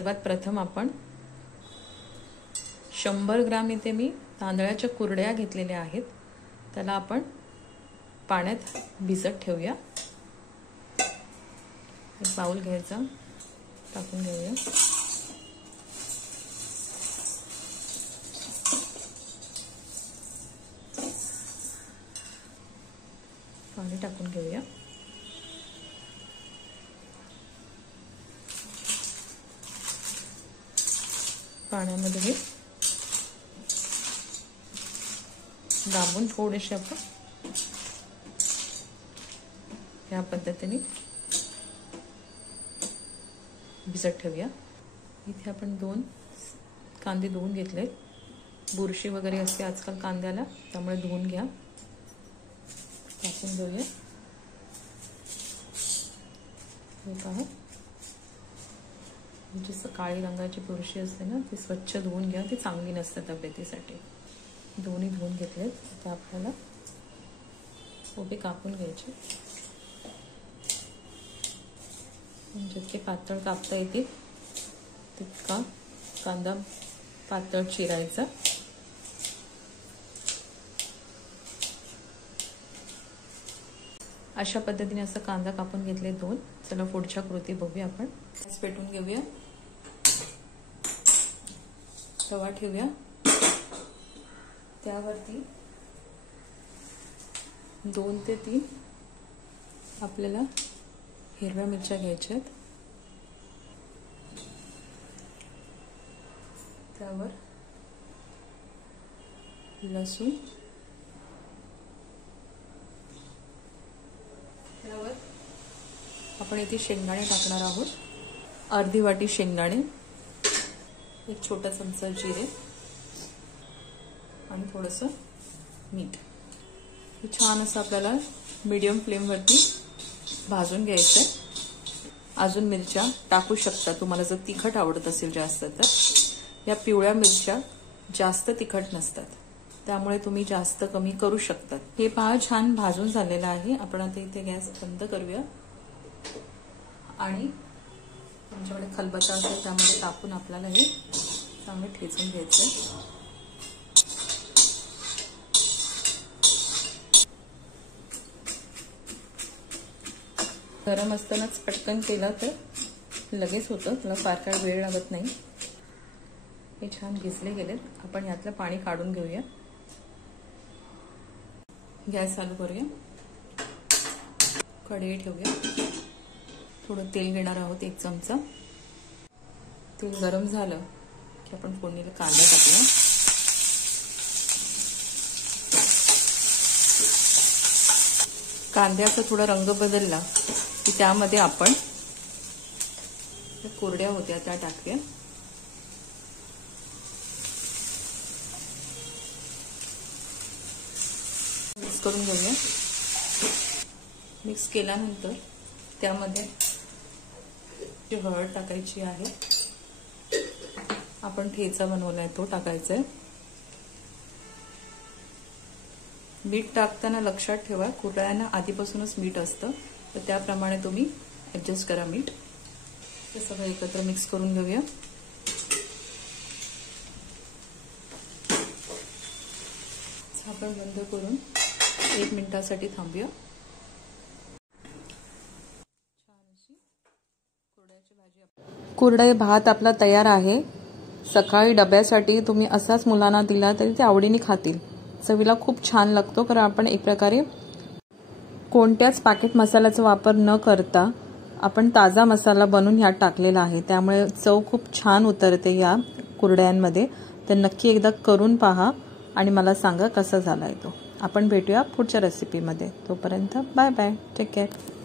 सर्वात प्रथम आपण 100 ग्राम इथे मी तांदळाच्या कुरड्या घेतलेल्या आहेत, त्याला आपण पाण्यात भिजत ठेवूया। एक बाउल घ्यायचा, टाकून घेऊया। पाणी टाकून घेऊया। पाण्यामध्ये हे दाबून थोडेसे आपण या पद्धतीने भिजत ठेवूया। इथे आपण 2 कांदे धुवून घेतले, बुरशी वगैरे असते आजकाल कांद्याला, त्यामुळे धुवून घ्या। टाकून घेऊया। हे पहा, जी काळी रंगाची बुरशी असते ना, ती स्वच्छ धुवून घ्या, ती चांगली नसते तब्येतीसाठी। दोन्ही धुवून घेतलेत, आता आपल्याला उभे कापून घ्यायचे। जितके पातळ कापता येतील तितका कांदा पातळ चिरायचा। अशा पद्धतीने असा कांदा कापून घेतले 2। चला पुढच्या कृती बघूया आपण। गॅस पेटवून घेऊया, तवा ठेवूया, त्यावरती 2 ते 3 आपल्याला हिरव्या मिरच्या घ्यायच्या आहेत, त्यावर लसूण, त्यावर आपण इथे शेंगदाणे टाकणार आहोत, अर्धी वाटी शेंगदाणे, एक छोटा चमचा जिरे आणि थोडंसं मीठ। हे छान असं आपल्याला मीडियम फ्लेमवरती भाजून घ्यायचं। अजून मिरच्या टाकू शकता तुम्हाला जर तिखट आवडत असेल जास्त तर। या पिवळ्या मिरच्या जास्त तिखट नसतात, त्यामुळे तुम्ही जास्त कमी करू शकता। हे पहा छान भाजून झालेलं आहे। आपण आता इथे गॅस बंद करूया आणि तुमच्याकडे खलबत्ता असेल त्यामध्ये टाकून आपल्याला हे चांगले ठेचून घ्यायचं। गरम असतानाच पटकन केला तर लगेच होतं, त्याला फार काही वेळ लागत नाही। हे छान भिजले गेलेत, आपण यातलं पाणी काढून घेऊया। गॅस चालू करूया, कढई ठेवूया, थोडं तेल घेणार आहोत, 1 चमचा। तेल गरम झालं की आपण फोडणीला कांदा टाकूया। कांद्याचा थोडा रंग बदलला की त्यामध्ये आपण कुरड्या होत्या त्या टाकूया। मिक्स करून घेऊया। मिक्स केल्यानंतर त्यामध्ये हळद टाकायची आहे, आपण ठेचा बनवलाय तो टाकायचा आहे। मीठ टाकताना लक्षात ठेवा, कुरड्यांना आधीपासूनच मीठ असतं, तर त्याप्रमाणे तुम्ही ऍडजस्ट करा मीठ। हे सगळं एकत्र मिक्स करून घेऊया। झाकण बंद करून 1 मिनिटासाठी थांबूया। कुरडई भात आपला तयार आहे। सकाळी डब्यासाठी तुम्ही असाच मुलांना दिला तरी ते आवडीने खातील। चवीला खूप छान लागतो, कारण आपण एक प्रकारे कोणत्याच पॅकेट मसाल्याचा वापर न करता आपण ताजा मसाला बनवून ह्यात टाकलेला आहे, त्यामुळे चव खूप छान उतरते या कुरड्यांमध्ये। तर नक्की एकदा करून पहा आणि मला सांगा कसा झालाय तो। आपण भेटूया पुढच्या रेसिपीमध्ये, तोपर्यंत बाय बाय, टेक केअर।